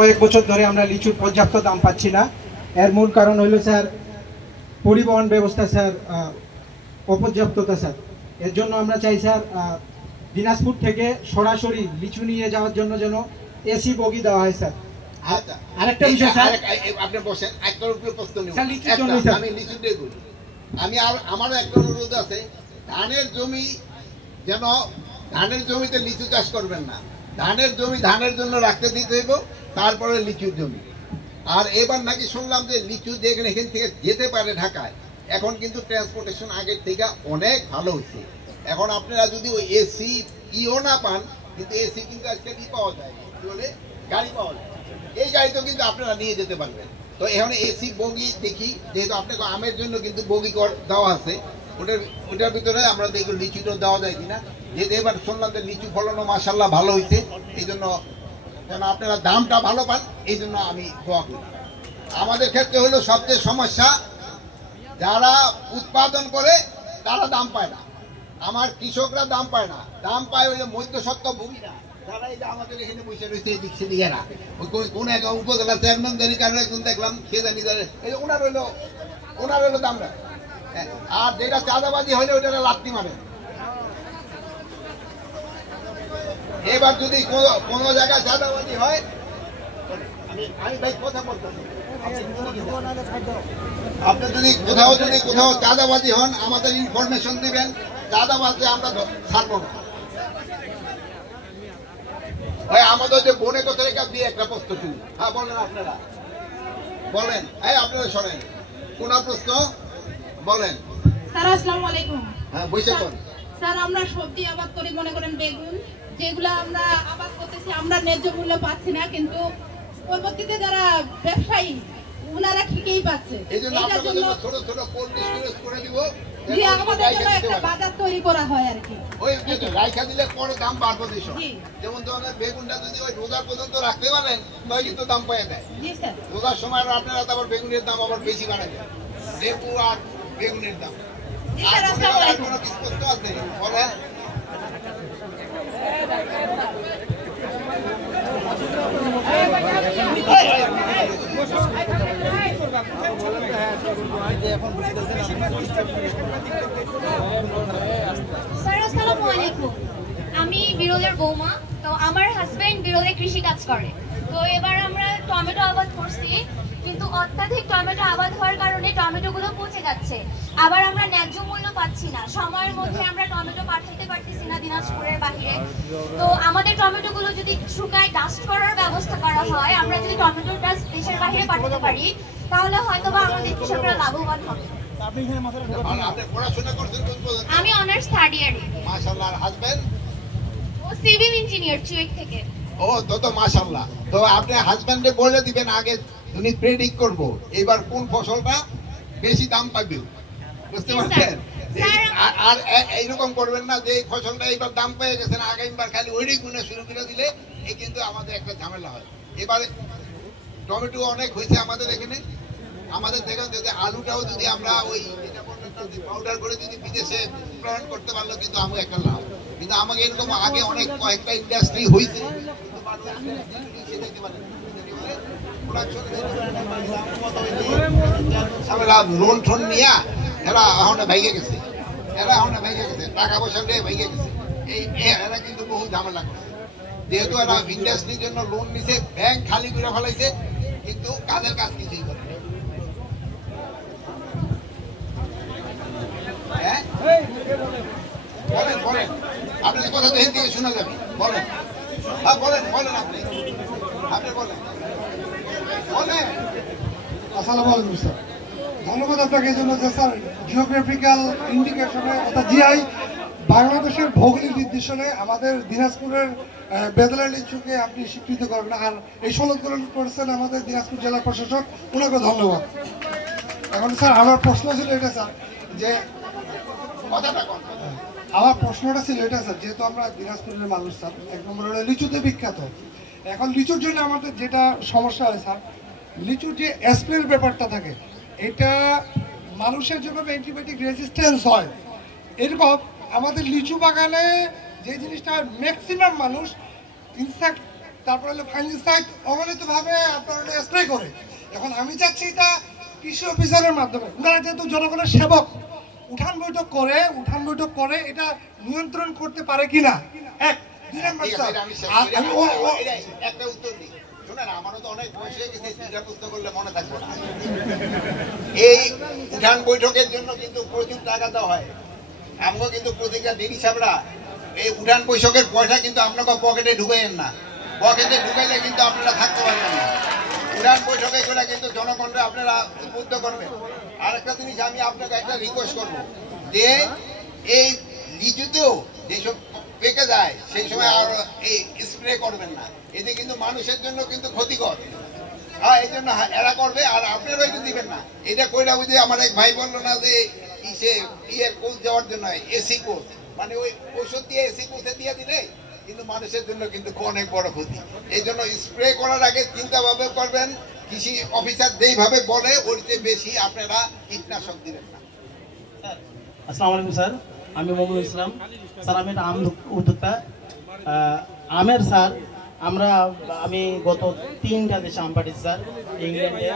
কয়েক বছর ধরে আমরা লিচুর পর্যাপ্ত দাম পাচ্ছি না। এর মূল কারণ হলো স্যার পরিবহন ব্যবস্থা স্যার অপর্যাপ্ততা স্যার। এর জন্য আমরা চাই স্যার দিনাজপুর থেকে সরাসরি লিচু নিয়ে যাওয়ার জন্য যেন এসি বগি দেওয়া হয় স্যার। আরেকটা বিষয় স্যার, আপনি বসেন, একটা প্রশ্ন নিব আমি লিচু দিয়ে বলি। আমারও একটা অনুরোধ আছে, ধানের জমি যেন ধানের জমিতে লিচু চাষ করবেন না, ধানের জমি ধানের জন্য রাখতে দিতে হইব, তারপরে লিচুর জমি। আর এবার নাকি শুনলাম যে লিচু যেখানে এখান থেকে যেতে পারে ঢাকায়, এখন কিন্তু ট্রান্সপোর্টেশন আগের থেকে অনেক ভালো হয়েছে। এখন আপনারা যদি ওই এসি ইও না পান, কিন্তু এসি কিন্তু আজকে পাওয়া যায়, কি বলে গাড়ি পাওয়া যায়, এই গাড়িতেও কিন্তু আপনারা নিয়ে যেতে পারবেন। তো এখন এসি বগি দেখি, যেহেতু আপনাকে আমের জন্য কিন্তু বগি দেওয়া আছে, ওটার ভিতরে আমরা দেখি লিচুটা দেওয়া যায় কিনা। যেহেতু এবার শুনলাম যে লিচু ফলনও মাশাআল্লাহ ভালো হয়েছে, এই জন্য যেন আপনারা দামটা ভালো পান, এই জন্য আমি দোয়া করি। আমাদের ক্ষেত্রে হলো সবচেয়ে সমস্যা, যারা উৎপাদন করে তারা দাম পায় না, আমার কৃষকরা দাম পায় না, দাম পায় ওই যে মধ্যস্বত্ব ভূমিরা, যারা এই যে আমাদের এখানে বসে রয়েছে এই দিক সেদিকে না, ওই কোন এক উপজেলা চেয়ারম্যান জানি কারণ একজন দেখলাম, সে জানি ওনার হইলো দামটা। আর যেটা চাঁদাবাজি হইলে ওইটা লাত্তি মারে। এবার যদি কোনো জায়গায় চাঁদাবাজি হয়, আমি ভাই কথা বলতেছি, আপনি যদি কোথাও চাঁদাবাজি হন আমাদের ইনফরমেশন দিবেন, চাঁদাবাজি আমরা ছাড়বো না। ভাই আমাদের যে বনে কথা দিয়ে একটা প্রশ্ন শুনি। হ্যাঁ বলেন, আপনারা বলেন, এই আপনারা শোনেন, কোন প্রশ্ন বলেন। স্যার আসসালামু আলাইকুম। হ্যাঁ বসে বলেন। স্যার আমরা সবজি আবাদ করি, মনে করেন বেগুন, যেগুলো আমরা আবাদ করতেছি আমরা ন্যায্য মূল্য পাচ্ছি না, কিন্তু পরবর্তীতে যারা ব্যবসায়ী ওনারা ঠিকই পাচ্ছে। এটার জন্য ছোট ছোট কোল্ড স্টোরেজ করে দিব, যে আমাদের জন্য একটা বাজার তৈরি করা হয় আর কি। ওই রাইখা দিলে পরে দাম বাড়বে দেশ। যেমন ধরনের বেগুনটা যদি ওই রোজা পর্যন্ত রাখতে পারেন তাহলে কিন্তু দাম পেয়ে দেয়। জি স্যার। রোজার সময় আপনারা আবার বেগুনের দাম আবার বেশি বাড়ায় দেয়, লেবু আর বেগুনের দাম। জি স্যার আসসালামু আলাইকুম। কোনো কিছু করতে আছে বলেন। স্যার আসসালামু আলাইকুম, আমি বিরলের বৌমা। তো আমার হাজবেন্ড বিরলে কৃষি কাজ করে। তো এবার আমরা টমেটো আবাদ করছি, কিন্তু অত্যাধিক টমেটো আবাদ হওয়ার কারণে টমেটোগুলো পচে যাচ্ছে। আবার আমরা ন্যায্য মূল্য পাচ্ছি না, সময়ের মধ্যে আমরা টমেটো পাঠাতে পারতেছি না দিনাজপুরের বাহিরে। তো আমাদের টমেটোগুলো যদি শুকায় ডাস্ট করার ব্যবস্থা করা হয়, আমরা যদি টমেটোটা দেশের বাহিরে পাঠাতে পারি, তাহলে হয়তোবা আমাদের কৃষকরা লাভবান হবে। আমি অনার্স 3rd ইয়ারে। মাশাআল্লাহ। আর হাজবেন্ড? ও সিভিল ইঞ্জিনিয়ার চুয়েট থেকে। ও তো মাশাআল্লাহ। তো আপনি হাজবেন্ডে বলে দিবেন আগে, উনি প্রেডিক্ট করব এবার কোন ফসলটা বেশি দাম পাবে, বুঝতে পারছেন? আর এইরকম করবেন না যে এই ফসলটা এবার দাম পেয়ে গেছে না, আগামীবার খালি ওইটাই গুনে শুরু করে দিলে এই কিন্তু আমাদের একটা ঝামেলা হয়। এবারে টমেটো অনেক হয়েছে আমাদের এখানে, আমাদের দেখেন যদি আলুটাও যদি আমরা ওই পাউডার করে যদি বিদেশে প্রেরণ করতে পারলো কিন্তু আমাকে একটা লাভ। কিন্তু আমাকে এরকম আগে অনেক কয়েকটা ইন্ডাস্ট্রি হয়েছে, লোন টোন নিয়ে এরা এখন ভেঙে গেছে, টাকা পয়সা নিয়ে ভেঙে গেছে। এরা কিন্তু বহু ঝামেলা করছে, যেহেতু এরা ইন্ডাস্ট্রির জন্য লোন নিছে, ব্যাংক খালি করে ফেলাইছে, কিন্তু কাজের কাজ কিছুই করে। বলেন বলেন, আপনার কথা তো হিন্দি শোনা যাবে, বলেন। হ্যাঁ বলেন আপনি বলেন। আসসালামু আলাইকুম স্যার, ধন্যবাদ আপনাকে এই জন্য যে স্যার জিওগ্রাফিক্যাল ইন্ডিকেশনে অর্থাৎ জিআই বাংলাদেশের ভৌগোলিক নির্দেশনে আমাদের দিনাজপুরের বেদলা লিচুকে আপনি স্বীকৃতি করবেন, আর এই সংরক্ষণ করেছেন আমাদের দিনাজপুর জেলা প্রশাসক, ওনাকে ধন্যবাদ। এখন স্যার আমার প্রশ্ন ছিল এটা স্যার, যে আমার প্রশ্নটা ছিল এটা স্যার, যেহেতু আমরা দিনাজপুরের মানুষ স্যার, 1 নম্বর হলো লিচুতে বিখ্যাত। এখন লিচুর জন্য আমাদের যেটা সমস্যা হয় স্যার, লিচুর যে স্প্রের ব্যাপারটা থাকে, এটা মানুষের জন্য অ্যান্টিবায়োটিক রেজিস্ট্যান্স হয়। এরকম আমাদের লিচু বাগানে যে জিনিসটা ম্যাক্সিমাম মানুষ ইনফ্যাক্ট তারপরে হলো ফাঙ্গিসাইড অগণিতভাবে আপনার হলো স্প্রে করে। এখন আমি চাচ্ছি এটা কৃষি অফিসারের মাধ্যমে, ওনারা যেহেতু জনগণের সেবক, উঠান বৈঠক করে এটা নিয়ন্ত্রণ করতে পারে কিনা। এক, দুই নম্বর স্যার একটা উত্তর দিই, শোনেন আমারও তো অনেক বয়স হয়ে গেছে, দুইটা প্রশ্ন করলে মনে থাকবে না। এই উঠান বৈঠকের জন্য কিন্তু প্রচুর টাকা দেওয়া হয়। আমগো কিন্তু প্রতিটা দিদি সাহেবরা এই উঠান বৈঠকের পয়সা কিন্তু আপনাকে পকেটে ঢুকাইয়েন না, পকেটে ঢুকাইলে কিন্তু আপনারা থাকতে পারবেন না। উঠান বৈঠকে করে কিন্তু জনগণরা আপনারা উদ্বুদ্ধ করবেন। আর একটা জিনিস আমি আপনাকে একটা রিকোয়েস্ট করবো যে এই লিচুতেও যেসব পেকে যায় সেই সময় আর এই স্প্রে করবেন না, এতে কিন্তু মানুষের জন্য কিন্তু ক্ষতিকর। হ্যাঁ, এই জন্য এরা করবে আর আপনারাও একটু দিবেন না। এটা কইরা ওই যে আমার এক ভাই বললো না যে কোচ দেওয়ার জন্য এসি কোচ, মানে ওই ঔষধ দিয়ে এসি কোচে দিয়ে দিলে কিন্তু মানুষের জন্য কিন্তু অনেক বড় ক্ষতি। এই জন্য স্প্রে করার আগে চিন্তা ভাবে করবেন, কৃষি অফিসার যেইভাবে বলে ওর চেয়ে বেশি আপনারা কীটনাশক দিবেন না। আসসালামু আলাইকুম স্যার, আমি মোহাম্মদ ইসলাম স্যার। আমি একটা আম উদ্যোক্তা। আমের স্যার আমি গত 3টা দেশে আম পাঠিয়েছি স্যার, ইংল্যান্ডে,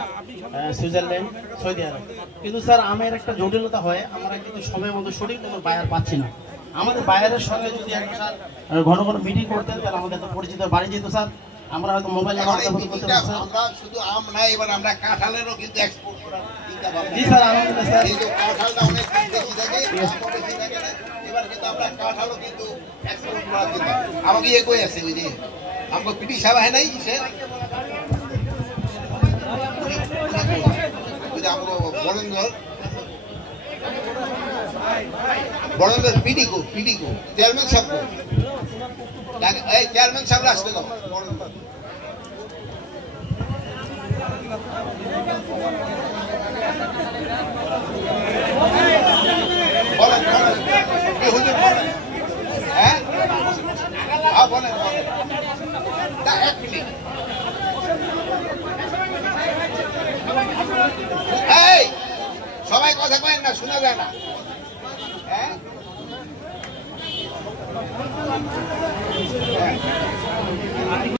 সুইজারল্যান্ড, সৌদি আরব। কিন্তু স্যার আমের একটা জটিলতা হয়, আমরা কিন্তু সময় মতো সঠিক কোনো বায়ার পাচ্ছি না। আমাদের বায়ারের সঙ্গে যদি একটা স্যার ঘন ঘন মিটিং করতেন তাহলে আমাদের একটা পরিচিত বাড়ি যেত স্যার। আমরা হয়তো মোবাইলে আমরা শুধু আম নাই, এবার আমরা কাঁঠালেরও কিন্তু এক্সপোর্ট করার চিন্তা ভাবনা। জি স্যার, আলহামদুলিল্লাহ স্যার। কিন্তু কাঁঠালটা অনেক বেশি থাকে, এবার কিন্তু আমরা কাঁঠালও কিন্তু এক্সপোর্ট করার চিন্তা। আমাকে ইয়ে কই আছে ওই যে আমাকে পিটি সাহেব হয় নাই সে ওই যে আমাকে বরেন্দ্র পিডিকো চেয়ারম্যান সাহেব, এই চেয়ারম্যান সাহেব আসতে দাও। বলেন হুজুর বলেন। হ্যাঁ বলেন এক মিনিট। এই সবাই কথা কয়েন না, শোনা যায় না। হ্যাঁ